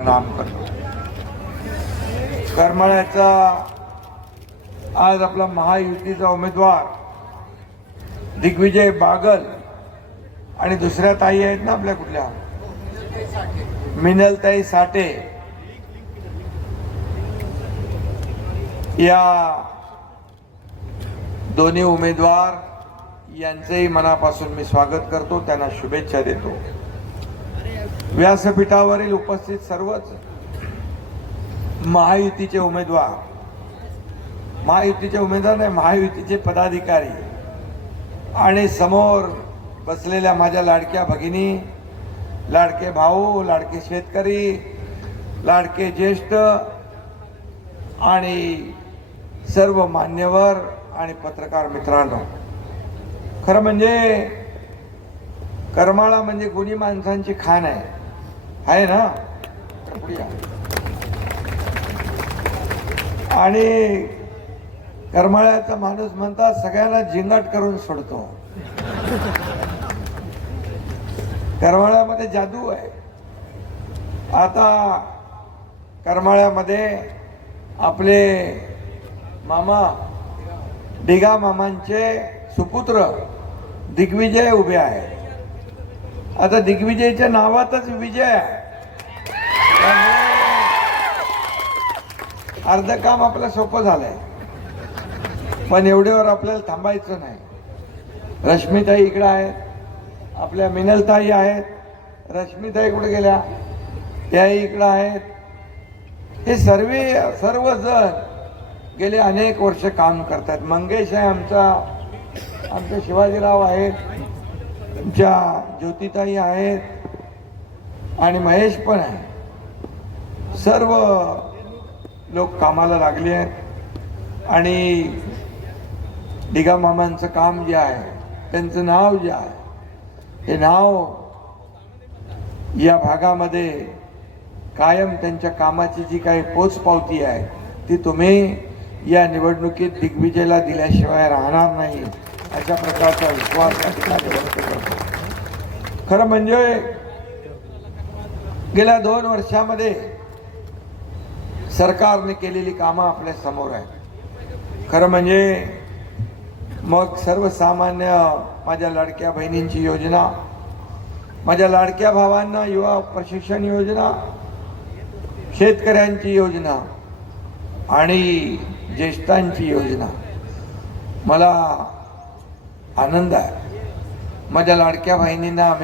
नाम करतो. करमाळ्याचा आज आपला महायुतीचा उमेदवार दिग्विजय बागल आणि दुसऱ्या ताई आहेत ना आपल्या कुठल्या मिनलताई साठे या दोन्ही उमेदवार यांचेही मनापासून मी स्वागत करतो, त्यांना शुभेच्छा देतो. व्यासपीठावरील उपस्थित सर्वच महायुतीचे उमेदवार नाही, महायुतीचे पदाधिकारी आणि समोर बसलेल्या माझ्या लाडक्या भगिनी, लाडके भाऊ, लाडके शेतकरी, लाडके ज्येष्ठ आणि सर्व मान्यवर आणि पत्रकार मित्रांनो, खरं म्हणजे करमाळा म्हणजे गुणी माणसांची खाण आहे ना. आणि करमाळ्याचा माणूस म्हणतात सगळ्यांना जिंगाट करून सोडतो. करमाळ्यामध्ये जादू आहे. आता करमाळ्यामध्ये आपले मामा डिगा मामांचे सुपुत्र दिग्विजय उभे आहेत. आता दिग्विजयच्या नावातच विजय आहे. अर्ध काम आपलं सोपं झालंय, पण एवढ्यावर आपल्याला थांबायचं नाही. रश्मीताई इकडे आहेत, आपल्या मिनलताई आहेत. रश्मीताई कुठे गेल्या? त्याही इकडे आहेत. हे सर्वजण गेले अनेक वर्ष काम करतात. मंगेश आहे आमचे शिवाजीराव आहेत, आमच्या ज्योतिताई आहेत आणि महेश पण आहे. सर्व लोक कामाला लागले आहेत आणि डिगा मामांचं काम जे आहे, त्यांचं नाव जे आहे, हे नाव या भागामध्ये कायम त्यांच्या कामाची जी काही पोचपावती आहे ती तुम्ही या निवडणुकीत दिग्विजयला दिल्याशिवाय राहणार नाही, अशा प्रकारचा विश्वास या ठिकाणी व्यक्त करतो. खरं म्हणजे गेल्या 2 वर्षामध्ये सरकारने केलेली कामं आपल्या समोर आहेत. खरं म्हणजे मग सर्वसामान्य माझ्या लाडक्या बहिणींची योजना, माझ्या लाडक्या भावांना युवा प्रशिक्षण योजना, शेतकऱ्यांची योजना आणि ज्येष्ठांची योजना, मला आनंद आहे. माझ्या लाडक्या बहिणींना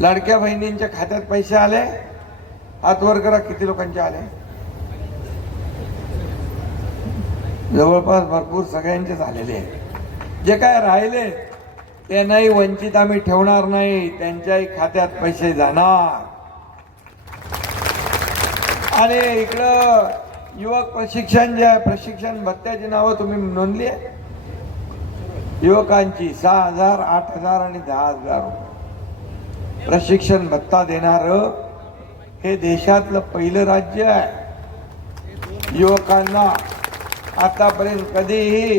लाडक्या बहिणींच्या खात्यात पैसे आले. हात वर करा, किती लोकांचे आले? जवळपास भरपूर सगळ्यांचे झालेले आहेत. जे काय राहिले त्यांनाही वंचित आम्ही ठेवणार नाही, त्यांच्याही खात्यात पैसे जाणार. आणि इकडं युवक प्रशिक्षण जे आहे, प्रशिक्षण भत्त्याची नावं तुम्ही नोंदली आहे. युवकांची 6,000, 8,000 आणि 10,000 प्रशिक्षण भत्ता देणार हे देशातलं पहिलं राज्य आहे. युवकांना आतापर्यंत कधीही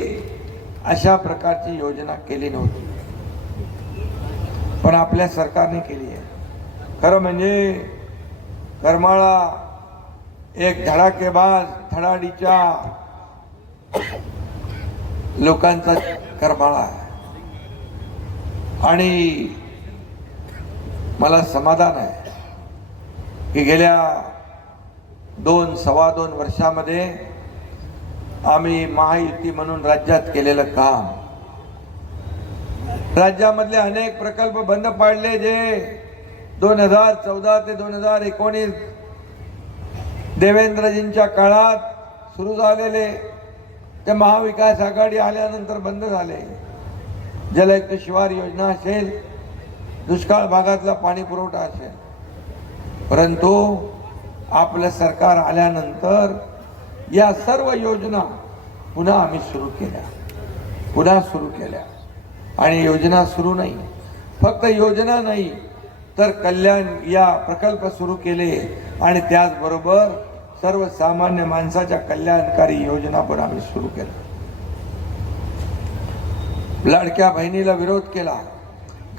अशा प्रकारची योजना केली नव्हती, पण आपल्या सरकारने केली आहे. खरं म्हणजे करमाळा एक धडाकेबाज धडाडीच्या लोकांचा करमाळा आहे आणि मला समाधान आहे की गेल्या 2-2.25 वर्षामध्ये आम्ही महायुती म्हणून राज्यात केलेलं काम, राज्यामधले अनेक प्रकल्प बंद पाडले जे 2014 ते 2019 देवेंद्रजींच्या काळात सुरू झालेले, ते महाविकास आघाडी आल्यानंतर बंद झाले. जलयुक्त शिवार योजना असेल, दुष्काळ भागातला पाणी पुरवठा असेल, परंतु आपलं सरकार आल्यानंतर या सर्व योजना पुन्हा आम्ही सुरू केल्या. आणि योजना सुरू नाही, फक्त योजना नाही तर कल्याण या प्रकल्प सुरू केले आणि त्याचबरोबर सर्वसामान्य माणसाच्या कल्याणकारी योजना पण आम्ही सुरू केल्या. लाडक्या बहिणीला विरोध केला.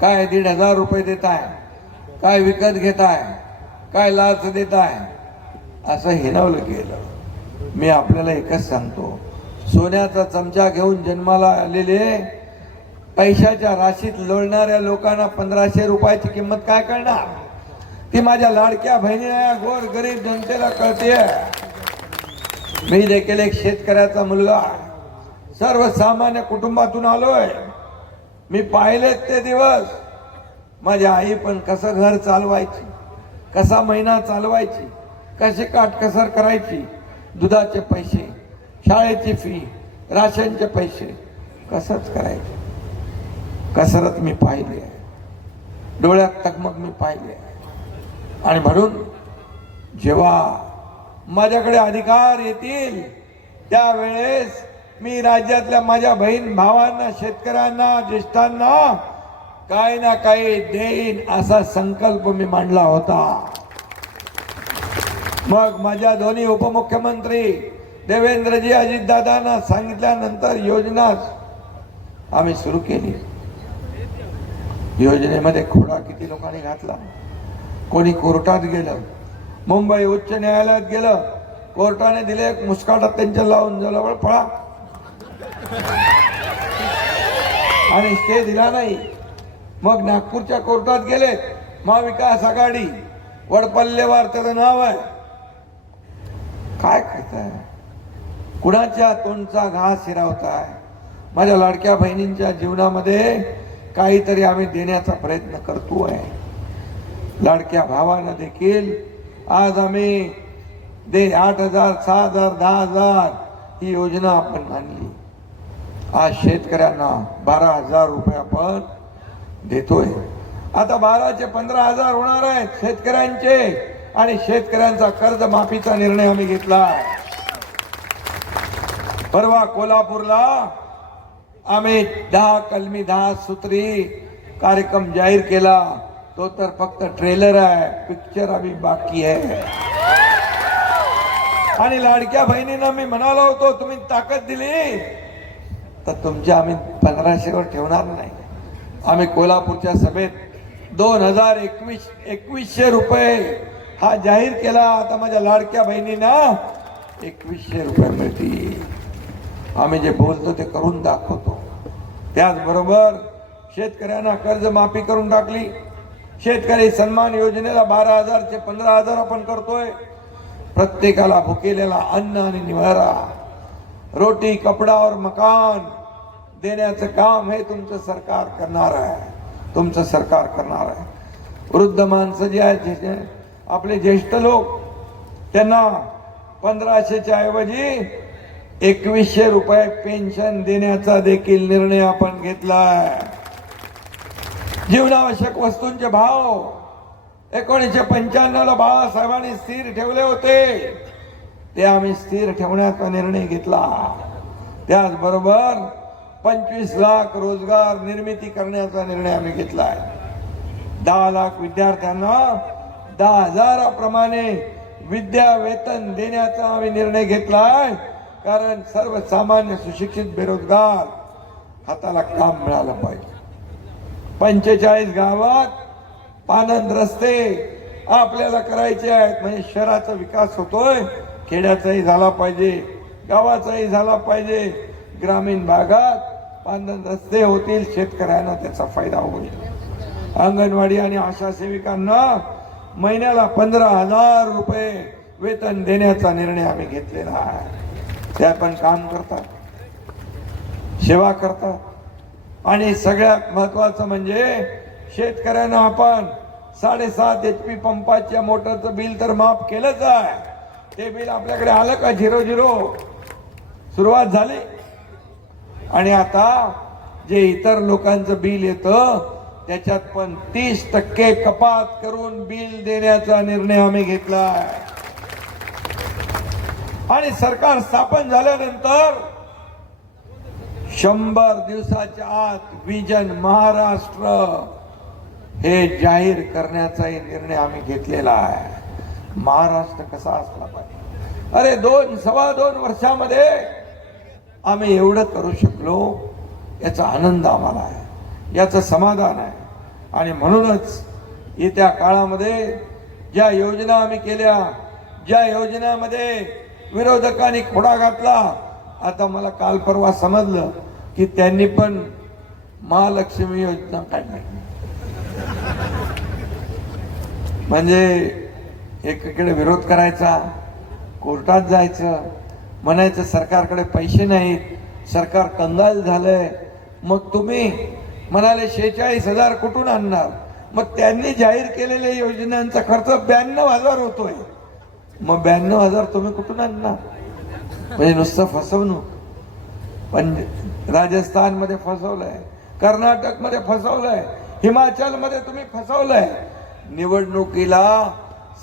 काय 1,500 रुपये देताय, काय विकत घेताय, काय लाच देताय असं हिणवलं गेलं. मी आपल्याला एकच सांगतो, सोन्याचा चमचा घेऊन जन्माला आलेले पैशाच्या राशीत लोळणाऱ्या लोकांना 1500 रुपयाची किंमत काय करणार? ती माझ्या लाडक्या बहिणीला, गोर गरीब जनतेला कळते. मी देखील एक शेतकऱ्याचा मुलगा, सर्वसामान्य कुटुंबातून आलोय. मी पाहिलेत ते दिवस. माझी आई पण कसं घर चालवायची, कसा महिना चालवायची, कशी काटकसर करायची, दुधाचे पैसे, शाळेची फी, राशनचे पैसे कसंच करायचे. कसरत मी पाहिली आहे, डोळ्यात तकमक मी पाहिली आहे. आणि म्हणून जेव्हा माझ्याकडे अधिकार येतील त्यावेळेस मी राज्यातल्या माझ्या बहीण भावांना, शेतकऱ्यांना, ज्येष्ठांना काही ना काही देईन असा संकल्प मी मांडला होता. मग माझ्या दोन्ही उपमुख्यमंत्री देवेंद्रजी, अजितदादांना सांगितल्यानंतर योजनाच आम्ही सुरू केली. योजनेमध्ये खोडा किती लोकांनी घातला. कोणी कोर्टात गेलं, मुंबई उच्च न्यायालयात गेलं, कोर्टाने दिले एक मुस्काटा त्यांच्या लावून जवळ पळा आणि स्टे दिला नाही. मग नागपूरच्या कोर्टात गेले, महाविकास आघाडी, वडपल्लेवार त्याचं नाव आहे. काय करताय? कुणाच्या तोंडचा घास हिरावताय? माझ्या लाडक्या बहिणींच्या जीवनामध्ये काहीतरी आम्ही देण्याचा प्रयत्न करतोय. लाडक्या भावांना देखील आज आम्ही 8,000, 6,000, 10,000 ही योजना आपण आणली. आज शेतकऱ्यांना 12,000 रुपये आपण देतोय. आता 12चे 15,000 होणार आहेत शेतकऱ्यांचे. आणि शेतकऱ्यांचा कर्ज माफीचा निर्णय आम्ही घेतला. परवा कोल्हापूरला आम्ही 10 कलमी 10 सूत्री कार्यक्रम जाहीर केला. तो तर फक्त ट्रेलर आहे, पिक्चर अभी बाकी आहे. आणि लाडक्या बहिणींना मी म्हणालो होतो, तुम्ही ताकद दिली तर तुमच्या आम्ही 1500वर ठेवणार नाही. आम्ही कोल्हापूरच्या सभेत 2100 रुपये हा जाहीर केला. आता माझ्या लाडक्या बहिणींना 2100 रुपये मिळतील. आम्ही जे बोलतो ते करून दाखवतो. त्याचबरोबर शेतकऱ्यांना कर्ज माफी करून टाकली. शेतकरी सन्मान योजनेला 12,000चे 15,000 आपण करतोय. प्रत्येकाला भुकेलेला अन्न आणि निवारा, रोटी, कपडा और मकान देण्याचं काम हे तुमचं सरकार करणार आहे. तुमचं सरकार करणार आहे. वृद्ध माणसं जे आहेत, आपले ज्येष्ठ लोक, त्यांना 1500च्या ऐवजी 2100 रुपये पेन्शन देण्याचा देखील निर्णय आपण घेतलाय. जीवनावश्यक वस्तूंचे भाव 1995ला बाळासाहेबांनी स्थिर ठेवले होते, ते आम्ही स्थिर ठेवण्याचा निर्णय घेतला. त्याचबरोबर 25 लाख रोजगार निर्मिती करण्याचा निर्णय आम्ही घेतलाय. 10 लाख विद्यार्थ्यांना 10,000 प्रमाणे विद्या वेतन देण्याचा आम्ही निर्णय घेतलाय. कारण सर्वसामान्य सुशिक्षित बेरोजगार हाताला काम मिळालं पाहिजे. 45 गावात पानंद रस्ते आपल्याला करायचे आहेत. म्हणजे शहराचा विकास होतोय, खेड्याचाही झाला पाहिजे, गावाचाही झाला पाहिजे. ग्रामीण भागात पानंद रस्ते होतील, शेतकऱ्यांना त्याचा फायदा होईल. अंगणवाडी आणि आशा सेविकांना महिन्याला 15,000 रुपये वेतन देण्याचा निर्णय आम्ही घेतलेला आहे. त्या पण काम करतात, सेवा करतात. आणि सगळ्यात महत्वाचं म्हणजे शेतकऱ्यांना आपण 7.5 HP पंपाच्या मोटरचं बिल तर माफ केलंच आहे. ते बिल आपल्याकडे आलं का? 0 सुरुवात झाली. आणि आता जे इतर लोकांचं बिल येतं त्याच्यात पण 30% कपात करून बिल देण्याचा निर्णय आम्ही घेतला. आणि सरकार स्थापन झाल्यानंतर 100 दिवसाच्या आत विजन महाराष्ट्र हे जाहीर करण्याचाही निर्णय आम्ही घेतलेला आहे. महाराष्ट्र कसा असला पाहिजे? अरे 2-2.25 वर्षामध्ये आम्ही एवढं करू शकलो, याचा आनंद आम्हाला आहे, याचं समाधान आहे. आणि म्हणूनच येत्या काळामध्ये ज्या योजना आम्ही केल्या, ज्या योजनामध्ये विरोधकांनी खोडा घातला, आता मला काल परवा समजलं की त्यांनी पण महालक्ष्मी योजना काढली. म्हणजे एकीकडे विरोध करायचा, कोर्टात जायचं, म्हणायचं सरकारकडे पैसे नाहीत, सरकार कंगाल झालंय. मग तुम्ही म्हणाले 46,000 कुठून आणणार? मग त्यांनी जाहीर केलेल्या योजनांचा खर्च 92,000 होतोय. मग 92,000 तुम्ही कुठून आणणार? म्हणजे नुसतं फसवणूक. पण राजस्थान मध्ये फसवलंय, कर्नाटक मध्ये फसवलंय, हिमाचल मध्ये तुम्ही फसवलंय. निवडणुकीला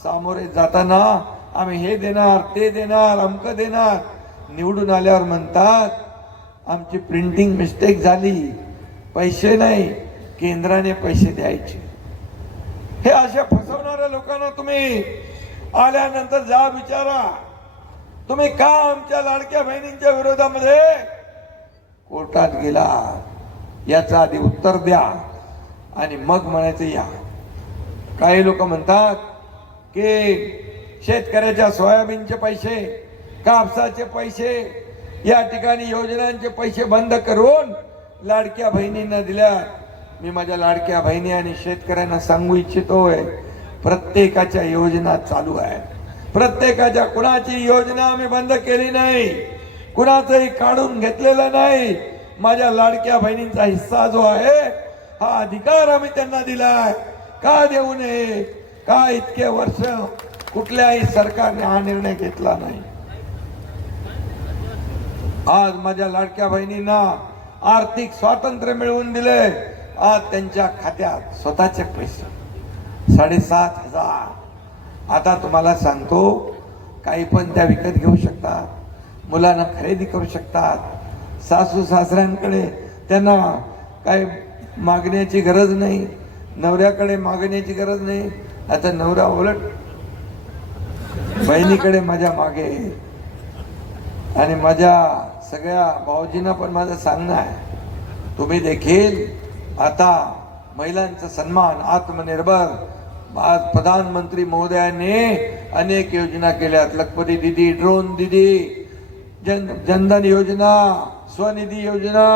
सामोरे जाताना आम्ही हे देणार, ते देणार, अमक देणार, निवडून आल्यावर म्हणतात आमची प्रिंटिंग मिस्टेक झाली, पैसे नाही, केंद्राने पैसे द्यायचे. हे अशा फसवणाऱ्या लोकांना तुम्ही आल्यानंतर जा विचारा, तुम्ही का आमच्या लाडक्या बहिणींच्या विरोधामध्ये कोर्टात गेला, याचा आधी उत्तर द्या आणि मग म्हणायचं या. काही लोक म्हणतात की शेतकऱ्याच्या सोयाबीनचे पैसे, कापसाचे पैसे, या ठिकाणी योजनांचे पैसे बंद करून लाडक्या बहिणींना दिल्या. मी माझ्या लाडक्या बहिणी आणि शेतकऱ्यांना सांगू इच्छितोय, प्रत्येकाच्या योजना चालू आहेत. प्रत्येकाच्या, कुणाची योजना आम्ही बंद केली नाही, कुणाचंही काढून घेतलेलं नाही. माझ्या लाडक्या बहिणींचा हिस्सा जो आहे, हा अधिकार आम्ही त्यांना दिलाय. का देऊ नये? का इतके वर्ष कुठल्याही सरकारने हा निर्णय घेतला नाही? आज माझ्या लाडक्या बहिणींना आर्थिक स्वातंत्र्य मिळवून दिले. आज त्यांच्या खात्यात स्वतःचे पैसे 7,500. आता तुम्हाला सांगतो, काही पण त्या विकत घेऊ शकतात, मुलांना खरेदी करू शकतात. सासू सासऱ्यांकडे त्यांना काही मागण्याची गरज नाही, नवऱ्याकडे मागण्याची गरज नाही. आता नवरा उलट बहिणीकडे माझ्या मागे. आणि माझ्या सगळ्या भाऊजींना पण माझं सांगणं आहे, तुम्ही देखील आता महिलांचा सन्मान, आत्मनिर्भर, आज प्रधानमंत्री महोदयांनी अनेक योजना केल्यात. लखपती दीदी, ड्रोन दीदी, जनधन योजना, स्वनिधी योजना,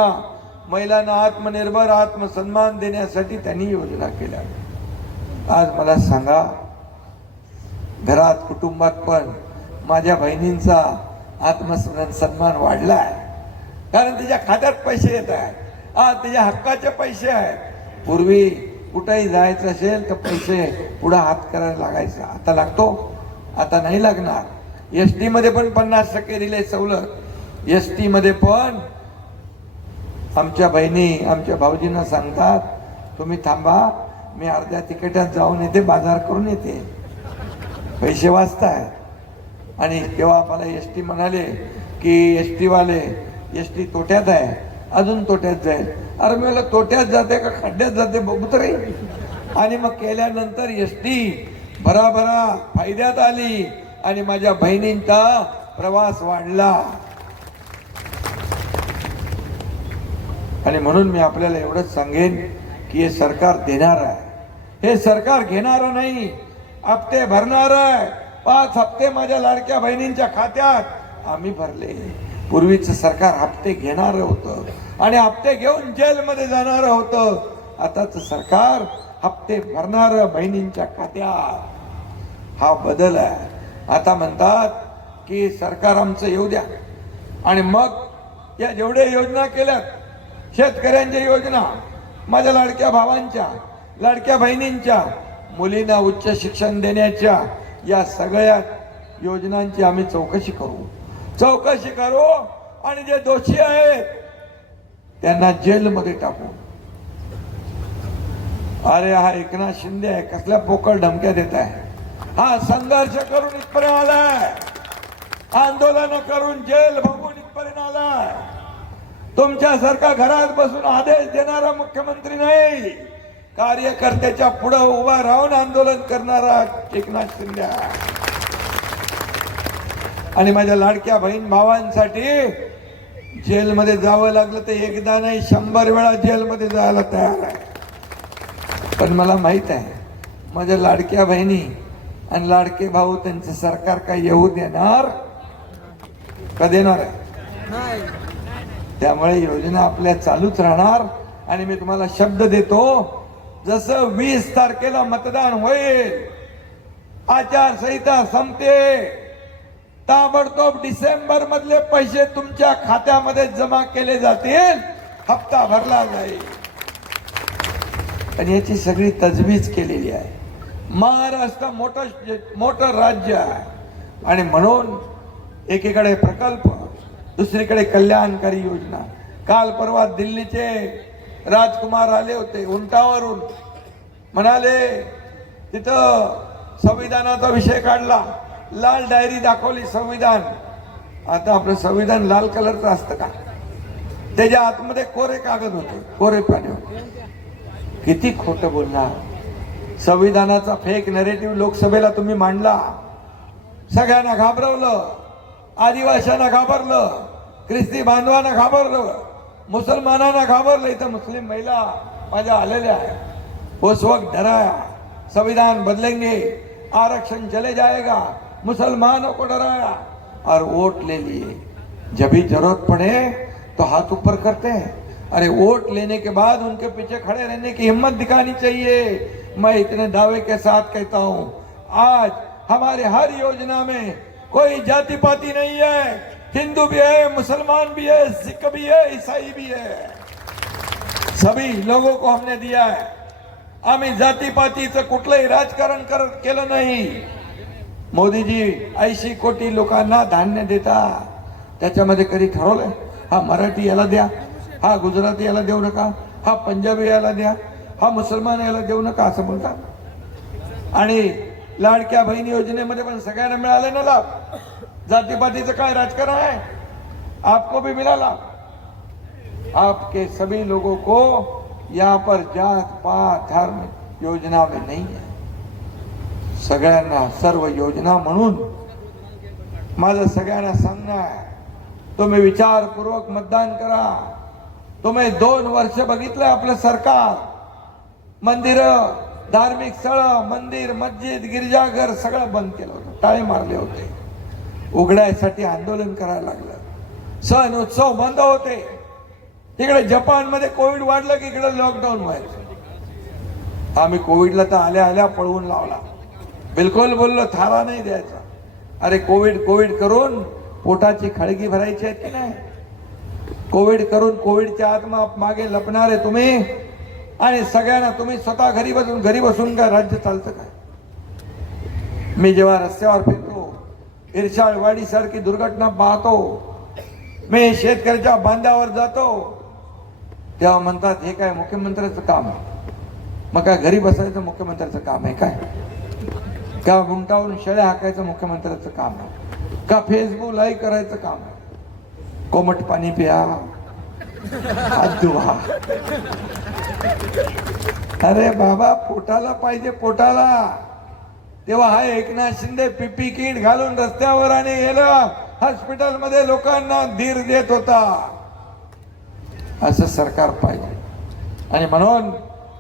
महिलांना आत्मनिर्भर, आत्मसन्मान देण्यासाठी त्यांनी योजना केल्या. आज मला सांगा, घरात कुटुंबात पण माझ्या बहिणींचा आत्मसन्मान वाढलाय, कारण तिच्या खात्यात पैसे येत आहेत. आज तिच्या हक्काचे पैसे आहेत. पूर्वी कुठेही जायचं असेल तर पैसे पुढे हात करायला लागायचा, आता लागतो? आता नाही लागणार. एसटी मध्ये पण 50% दिले सवलत. एसटी मध्ये पण आमच्या बहिणी, आमच्या भाऊजींना सांगतात, तुम्ही थांबा, मी अर्ध्या तिकिटात जाऊन येते, बाजार करून येते, पैसे वाचताय. आणि तेव्हा आम्हाला एसटी म्हणाले की एसटी वाले, एसटी तोट्यात आहे, अजून तोट्यात जाईल. अरे मी तोट्यात जाते का खड्ड्यात जाते बघू तरी. आणि मग केल्यानंतर एसटी भराभरा फायद्यात आली आणि माझ्या बहिणींचा प्रवास वाढला. आणि म्हणून मी आपल्याला एवढंच सांगेन की हे सरकार देणार आहे, हे सरकार घेणार नाही. हप्ते भरणार आहे. 5 हप्ते माझ्या लाडक्या बहिणींच्या खात्यात आम्ही भरले. पूर्वीचं सरकार हप्ते घेणार होतं आणि हप्ते घेऊन जेलमध्ये जाणार होतं. आताच सरकार हप्ते भरणार बहिणींच्या खात्यात. हा बदल आहे. आता म्हणतात की सरकार आमचं येऊ द्या आणि मग या जेवढ्या योजना केल्यात, शेतकऱ्यांच्या योजना, माझ्या लाडक्या भावांच्या, लाडक्या बहिणींच्या, मुलींना उच्च शिक्षण देण्याच्या, या सगळ्या योजनांची आम्ही चौकशी करू आणि जे दोषी आहेत त्यांना जेलमध्ये टाकू. अरे हा एकनाथ शिंदे आहे, कसल्या पोकळ धमक्या देत आहे. हा संघर्ष करून इथपर्यंत आलाय, आंदोलन करून जेल भोगून इथपर्यंत आलाय. तुमच्यासारखा घरात बसून आदेश देणारा मुख्यमंत्री नाही, कार्यकर्त्याच्या पुढे उभा राहून आंदोलन करणारा एकनाथ शिंदे. आणि माझ्या लाडक्या बहीण भावांसाठी जेलमध्ये जावं लागलं तर एकदा नाही 100 वेळा जेलमध्ये जायला तयार आहे. पण मला माहित आहे, माझ्या लाडक्या बहिणी आणि लाडके भाऊ त्यांचं सरकार काय येऊ देणार का देणार आहे? त्यामुळे योजना आपल्या चालूच राहणार. आणि मी तुम्हाला शब्द देतो, जसं 20 तारखेला मतदान होईल, आचारसंहिता संपते, ताबडतोब डिसेंबर मधले पैसे तुमच्या खात्यामध्ये जमा केले जातील, हप्ता भरला जाईल. आणि याची सगळी तजवीज केलेली आहे. महाराष्ट्र मोठं राज्य आहे आणि म्हणून एकीकडे प्रकल्प, दुसरीकडे कल्याणकारी योजना. काल परवा दिल्लीचे राजकुमार आले होते उंटावरून, म्हणाले तिथं संविधानाचा विषय काढला, लाल डायरी दाखवली संविधान. आता आपलं संविधान लाल कलरचं असतं का? त्याच्या आतमध्ये कोरे कागद होते, कोरे पाणी होते. किती खोटं बोलणार. संविधानाचा फेक नरेटिव्ह लोकसभेला तुम्ही मांडला, सगळ्यांना घाबरवलं, आदिवासींना घाबरलं, ख्रिस्ती बांधवांना घाबरलं, मुसलमानांना घाबरलं. इथं मुस्लिम महिला माझ्या आलेल्या आहेत. उस वक्त डराया संविधान बदलेंगे, आरक्षण चले जाएगा, मुसलमानों को डराया और वोट ले लिए. जब भी जरूरत पड़े तो हाथ ऊपर करते हैं. अरे वोट लेने के बाद उनके पीछे खड़े रहने की हिम्मत दिखानी चाहिए. मैं इतने दावे के साथ कहता हूं, आज हमारे हर योजना में कोई जाति पाति नहीं है. हिंदू भी है, मुसलमान भी है, सिख भी है, ईसाई भी है. सभी लोगों को हमने दिया है. आम्ही जातीपातीचं कुठलंही राजकारण केलं नाही. मोदीजी 80 कोटी लोकांना धान्य देता, त्याच्यामध्ये कधी ठरवलंय हा मराठी याला द्या, हा गुजराती याला देऊ नका, हा पंजाबी याला द्या, हा मुसलमान याला देऊ नका असं बोलतात. आणि लाडक्या बहिणी योजनेमध्ये पण सगळ्यांना मिळाले ना लाभ. जातीपातीचं काय राजकारण आहे? आपको भी मिला लाभ. आपके सभी लोगों को यहाँ पर जात पात धर्म योजना में नहीं है. सगळ्यांना सर्व योजना म्हणून माझं सगळ्यांना सांगणं आहे, तुम्ही विचारपूर्वक मतदान करा. तुम्ही 2 वर्ष बघितलं आपलं सरकार, मंदिर, धार्मिक स्थळ, मंदिर, मस्जिद, गिरजाघर सगळं बंद केलं होतं, टाळे मारले होते. उघडायसाठी आंदोलन करायला लागलं. सण उत्सव बंद होते. तिकडे जपानमध्ये कोविड वाढलं की इकडे लॉकडाऊन व्हायचं. आम्ही कोविडला तर आल्या आल्या पळवून लावला. बिलकुल बोललो थारा नाही द्यायचा. अरे कोविड करून पोटाची खळगी भरायची आहे की नाही? कोविड करून कोविडच्या आत्मा मागे लपणारे तुम्ही, आणि सगळ्यांना तुम्ही स्वतः घरी बसून काय राज्य चालतं काय? मी जेव्हा रस्त्यावर फिरतो, इरशाळवाडी सारखी दुर्घटना पाहतो, मी शेतकऱ्याच्या बांधावर जातो, तेव्हा म्हणतात हे काय मुख्यमंत्र्याचं काम आहे? मग काय घरी बसायचं मुख्यमंत्र्याचं काम आहे काय? का गुंटावरून शेळ्या हाकायचं मुख्यमंत्र्याचं काम आहे का? फेसबुक लाईक करायचं काम आहे? कोमट पाणी प्या, हात धुवा. अरे बाबा, पोटाला पाहिजे, पोटाला. तेव्हा हा एकनाथ शिंदे पीपी किट घालून रस्त्यावर आणि गेलं हॉस्पिटल मध्ये लोकांना धीर देत होता. असं सरकार पाहिजे. आणि म्हणून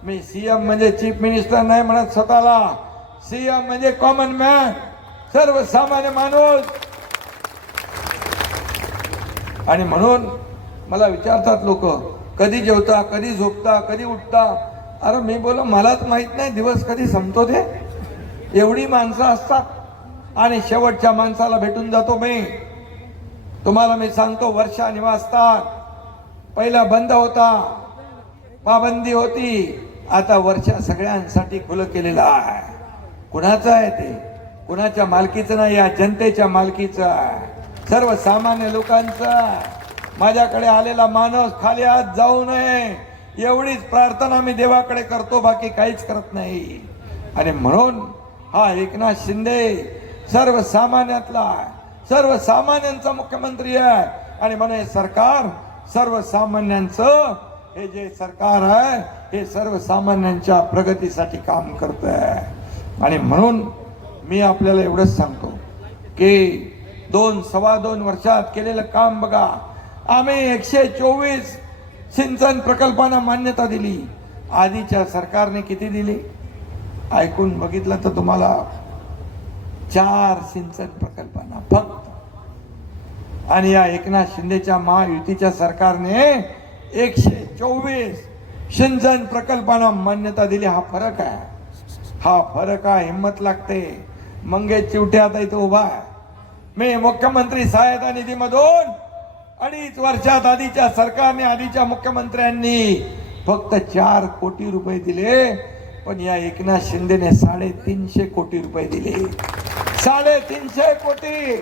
मी सीएम म्हणजे चीफ मिनिस्टर नाही म्हणत स्वतःला. सीएम म्हणजे कॉमन मॅन, सर्वसामान्य माणूस. आणि म्हणून मला विचारतात लोक, कधी जेवता, कधी झोपता, कधी उठता? अरे मी बोलो मलाच माहित नाही दिवस कधी संपतो ते. एवढी माणसं असतात आणि शेवटच्या माणसाला भेटून जातो मी. तुम्हाला मी सांगतो, वर्षा निवासस्थान पहिला बंद होता, पाबंदी होती. आता वर्षा सगळ्यांसाठी खुलं केलेलं आहे. कुणाचं आहे ते? कुणाच्या मालकीचं नाही, या जनतेच्या मालकीचं आहे, सर्वसामान्य लोकांचं. माझ्याकडे आलेला माणूस खाली हात जाऊ नये एवढीच प्रार्थना मी देवाकडे करतो, बाकी काहीच करत नाही. आणि म्हणून हा एकनाथ शिंदे सर्वसामान्यातला, सर्वसामान्यांचा मुख्यमंत्री आहे. आणि म्हणून हे सरकार सर्वसामान्यांचं, हे जे सरकार आहे हे सर्वसामान्यांच्या प्रगतीसाठी काम करत आहे. आणि म्हणून मी आपल्याला एवढंच सांगतो की 2-2.25 वर्षात केलेलं काम बघा. आम्ही 124 सिंचन प्रकल्पांना मान्यता दिली. आधीच्या सरकारने किती दिली ऐकून बघितलं तर तुम्हाला 4 सिंचन प्रकल्पांना फक्त. आणि या एकनाथ शिंदेच्या महायुतीच्या सरकारने 124 सिंचन प्रकल्पांना मान्यता दिली. हा फरक आहे, हा फरक आहे. हिम्मत लागते. मंगेश चिवटे आता इथे उभा आहे. मी मुख्यमंत्री सहायता निधीमधून 2.5 वर्षात आधीच्या सरकारने, आधीच्या मुख्यमंत्र्यांनी फक्त 4 कोटी रुपये दिले. पण या एकनाथ शिंदेने 350 कोटी रुपये दिले. 350 कोटी.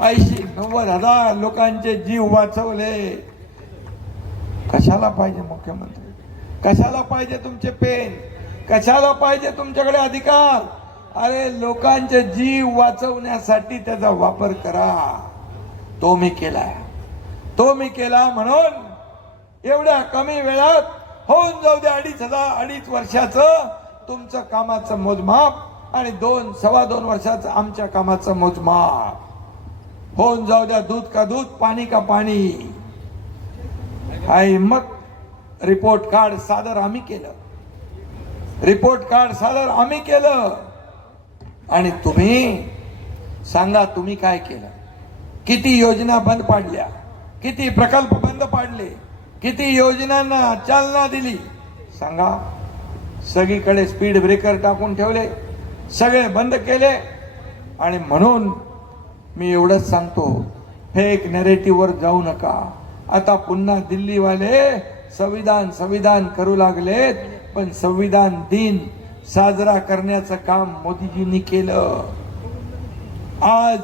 80-90 हजार लोकांचे जीव वाचवले. कशाला पाहिजे मुख्यमंत्री? कशाला पाहिजे तुमचे पेन? कशाला पाहिजे तुमच्याकडे अधिकार? अरे लोकांचे जीव वाचवण्यासाठी त्याचा वापर करा. तो मी केलाय, तो मी केला. म्हणून एवढ्या कमी वेळात होऊन जाऊ दे 2.5 वर्षाचं तुमचं कामाचं मोजमाप आणि 2-2.25 वर्षाचं आमच्या कामाचं मोजमाप. होऊन जाऊ द्या. दूध का दूध, पाणी का पाणी. हा हिम्मत. रिपोर्ट कार्ड सादर आम्ही केलं, रिपोर्ट कार्ड सादर आम्ही केलं. आणि तुम्ही सांगा तुम्ही काय केलं? किती योजना बंद पाडल्या, किती प्रकल्प बंद पाडले, किती योजनांना चालना दिली सांगा. सगळीकडे स्पीड ब्रेकर टाकून ठेवले, सगळे बंद केले. आणि म्हणून मी एवढंच सांगतो, फेक नॅरेटिव्हवर जाऊ नका. आता पुन्हा दिल्लीवाले संविधान करू लागलेत. पण संविधान दिन साजरा करण्याचं काम मोदीजींनी केलं. आज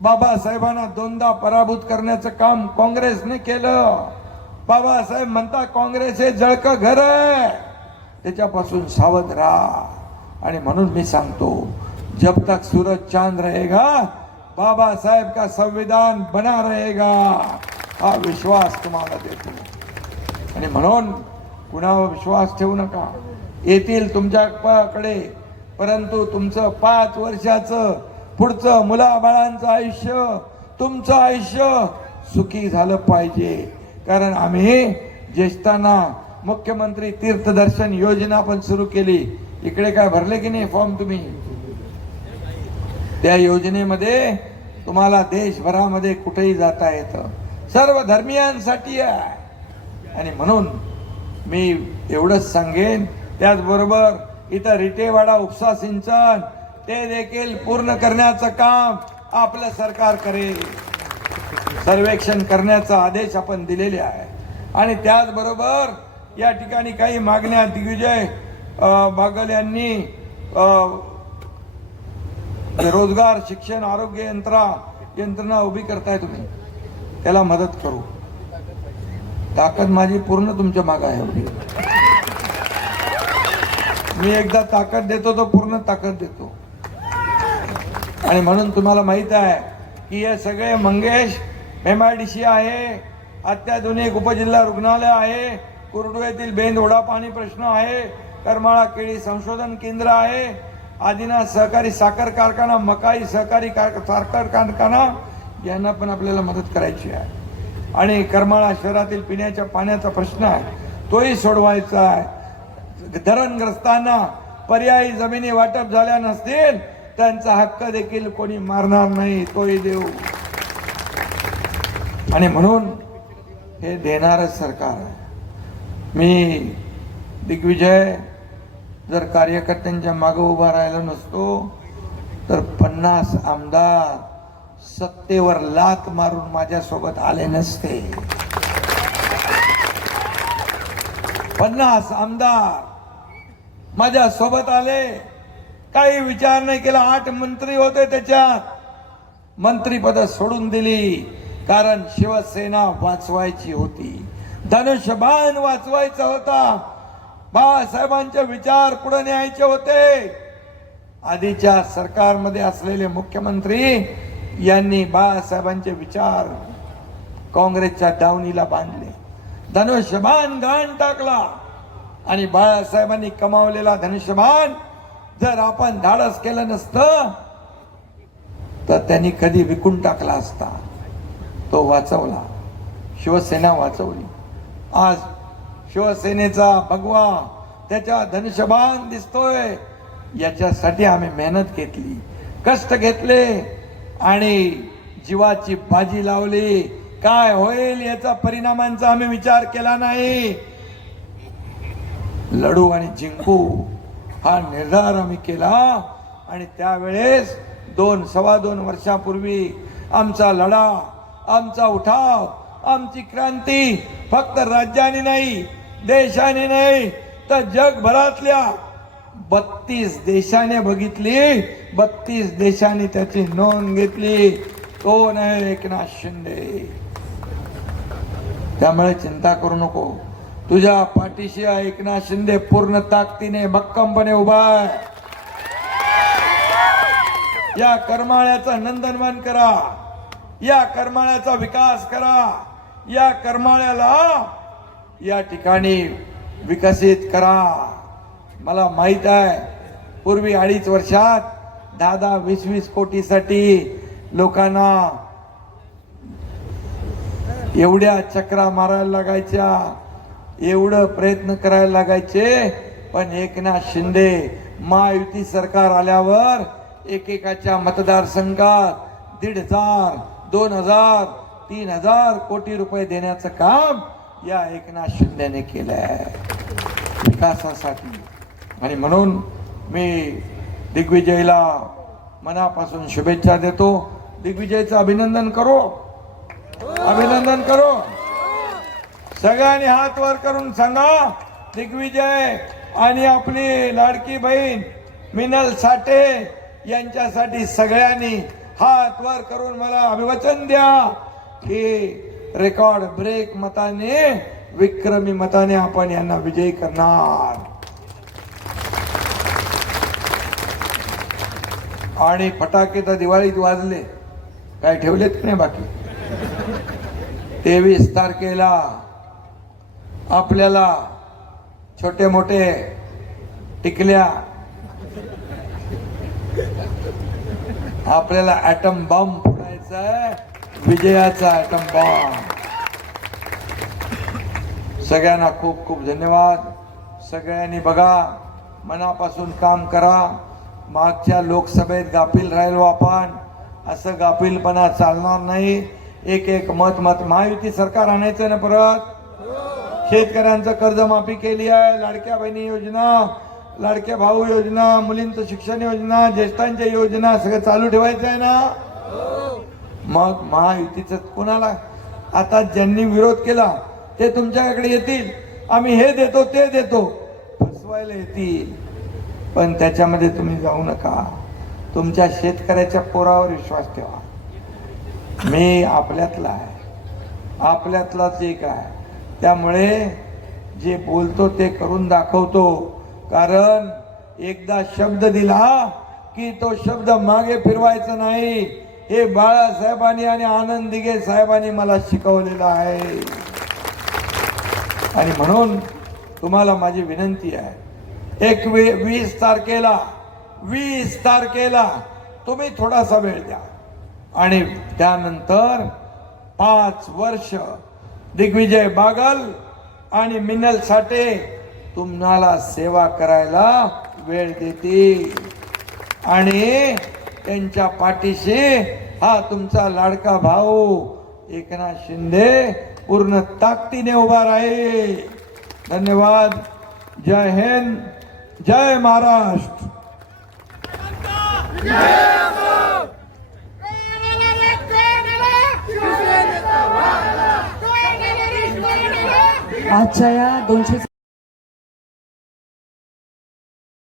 बाबासाहेबांना 2दा पराभूत करण्याचं काम काँग्रेसने केलं. बाबासाहेब म्हणतात काँग्रेस हे जळकं घर आहे, त्याच्यापासून सावध राहा. आणि म्हणून मी सांगतो, जब तक सूरज चांद रहेगा बाबा साहेब का संविधान बना रहेगा. हा विश्वास तुम्हाला देतो. आणि म्हणून कुणावर विश्वास ठेवू नका. येतील तुमच्याकडे, परंतु तुमचं 5 वर्षाचं पुढचं मुलाबाळांचं आयुष्य, तुमचं आयुष्य सुखी झालं पाहिजे. कारण आम्ही ज्येष्ठांना मुख्यमंत्री तीर्थदर्शन योजना पण सुरू केली. इकडे काय भरले की नाही फॉर्म तुम्ही? त्या योजनेमध्ये तुम्हाला देशभरामध्ये कुठेही जाता येतं. सर्व धर्मियांसाठी आहे. आणि म्हणून मी एवढंच सांगेन. त्याचबरोबर इथं रिटेवाडा उपसा सिंचन ते देखील पूर्ण करण्याचं काम आपलं सरकार करेल. सर्वेक्षण करण्याचा आदेश आपण दिलेले आहे. आणि त्याचबरोबर या ठिकाणी काही मागण्या दिग्विजय बागल यांनी रोजगार, शिक्षण, आरोग्य यंत्रणा उभी करताय तुम्ही, त्याला मदत करू. ताकद माझी पूर्ण तुमच्या मागे आहे. मी एकदा ताकद देतो तो पूर्ण ताकद देतो. आणि म्हणून तुम्हाला माहित आहे की हे सगळे मंगेश MIDC आहे, अत्याधुनिक उपजिल्हा रुग्णालय आहे, कुर्डू येथील बेंद ओढा पाणी प्रश्न आहे, करमाळा केळी संशोधन केंद्र आहे, आदिनाथ सहकारी साखर कारखाना, मकाई सहकारी साखर कारखाना यांना पण आपल्याला मदत करायची आहे. आणि करमाळा शहरातील पिण्याच्या पाण्याचा प्रश्न आहे, तोही सोडवायचा आहे. धरणग्रस्तांना पर्यायी जमिनी वाटप झाल्या नसतील त्यांचा हक्क देखील कोणी मारणार नाही, तोही देऊ. आणि म्हणून हे देणारच सरकार आहे. मी दिग्विजय जर कार्यकर्त्यांच्या मागे उभा राहिला नसतो तर 50 आमदार सत्तेवर लात मारून माझ्यासोबत आले नसते. 50 आमदार माझ्या सोबत आले, काही विचार नाही केला. 8 मंत्री होते, त्याच्यात मंत्रीपद सोडून दिली. कारण शिवसेना वाचवायची होती, धनुष्यबाण वाचवायचा होता, बाळासाहेबांचे विचार पुढे न्यायचे होते. आधीच्या सरकारमध्ये असलेले मुख्यमंत्री यांनी बाळासाहेबांचे विचार काँग्रेसच्या दावणीला बांधले, धनुष्यबाण घाण टाकला. आणि बाळासाहेबांनी कमावलेला धनुष्यबाण जर आपण धाडस केलं नसतं तर त्यांनी कधी विकून टाकला असता. तो वाचवला, शिवसेना वाचवली. आज शिवसेनेचा भगवा, त्याच्या धनुष्यबाण दिसतोय. याच्यासाठी आम्ही मेहनत घेतली. कष्ट घेतले आणि जीवाची बाजी लावली. काय होईल याचा परिणामांचा आम्ही विचार केला नाही. लढू आणि जिंकू हा निर्धार आम्ही केला. आणि त्यावेळेस 2-2.25 वर्षापूर्वी आमचा लढा, आमचा उठाव, आमची क्रांती फक्त राज्याने नाही, देशाने नाही, तर जगभरातल्या 32 देशाने बघितली. 32 देशांनी त्याची नोंद घेतली. कोण आहे? एकनाथ शिंदे. त्यामुळे चिंता करू नको. तुझ्या पाठीशी एकनाथ शिंदे पूर्ण ताकदीने भक्कमपणे उभा आहे. या करमाळ्याचं नंदनवन करा, या करमाळ्याचा विकास करा, या करमाळ्याला या ठिकाणी विकसित करा. मला माहित आहे पूर्वी 2.5 वर्षात 10-10, 20-20 कोटीसाठी लोकांना एवढ्या चक्रा मारायला लागायच्या, एवढं प्रयत्न करायला लागायचे. पण एकनाथ शिंदे महायुती सरकार आल्यावर एकेकाच्या मतदारसंघात 1,500, 2,000, 3,000 कोटी रुपये देण्याचं काम या एकनाथ शिंदेने केलंय विकासासाठी. आणि म्हणून मी दिग्विजयला मनापासून शुभेच्छा देतो. दिग्विजयचं अभिनंदन करो, अभिनंदन करो. सगळ्यांनी हात वर करून सांगा, दिग्विजय आणि आपली लाडकी बहीण मिनल साठे यांच्यासाठी सगळ्यांनी हात वर करून मला अभिवचन द्या की रेकॉर्ड ब्रेक मताने, विक्रमी मताने आपण यांना विजयी करणार. आणि फटाके तर दिवाळीत वाजले, काय ठेवलेत की नाही बाकी. 23 तारखेला आपल्याला छोटे मोठे टिकल्या, आपल्याला ॲटम बॉम्ब फोडायचा आहे, विजयाचा ॲटम बॉम्ब. सगळ्यांना खूप खूप धन्यवाद. सगळ्यांनी बघा, मनापासून काम करा. मागच्या लोकसभेत गाफील राहिलो आपण, असं गाफीलपणा चालणार नाही. एक मत महायुती सरकार आणायचं ना परत. शेतकऱ्यांचं कर्जमाफी केली आहे, लाडक्या बहिणी योजना, लाडक्या भाऊ योजना, मुलींचं शिक्षण योजना, ज्येष्ठांच्या योजना सगळं चालू ठेवायचं आहे ना. मग महायुतीचं कोणाला आता ज्यांनी विरोध केला ते तुमच्याकडे येतील, आम्ही हे देतो ते देतो, फसवायला येतील. पण त्याच्यामध्ये तुम्ही जाऊ नका. तुमच्या शेतकऱ्याच्या पोरावर विश्वास ठेवा. मी आपल्यातला आहे, आपल्यातलाच एक आहे. त्यामुळे जे बोलतो ते करून दाखवतो. कारण एकदा शब्द दिला की तो शब्द मागे फिरवायचा नाही. हे बाळासाहेबांनी आणि आनंद दिघे साहेबांनी मला शिकवलेलं आहे. आणि म्हणून तुम्हाला माझी विनंती आहे, 20 तारखेला तुम्ही थोडासा वेळ द्या. आणि त्यानंतर 5 वर्ष दिग्विजय बागल आणि मिनल साठे तुम्हाला सेवा करायला वेळ देतील. आणि त्यांच्या पाठीशी हा तुमचा लाडका भाऊ एकनाथ शिंदे पूर्ण ताकदीने उभा राहील. धन्यवाद. जय हिंद, जय महाराष्ट्र. आजच्या या 200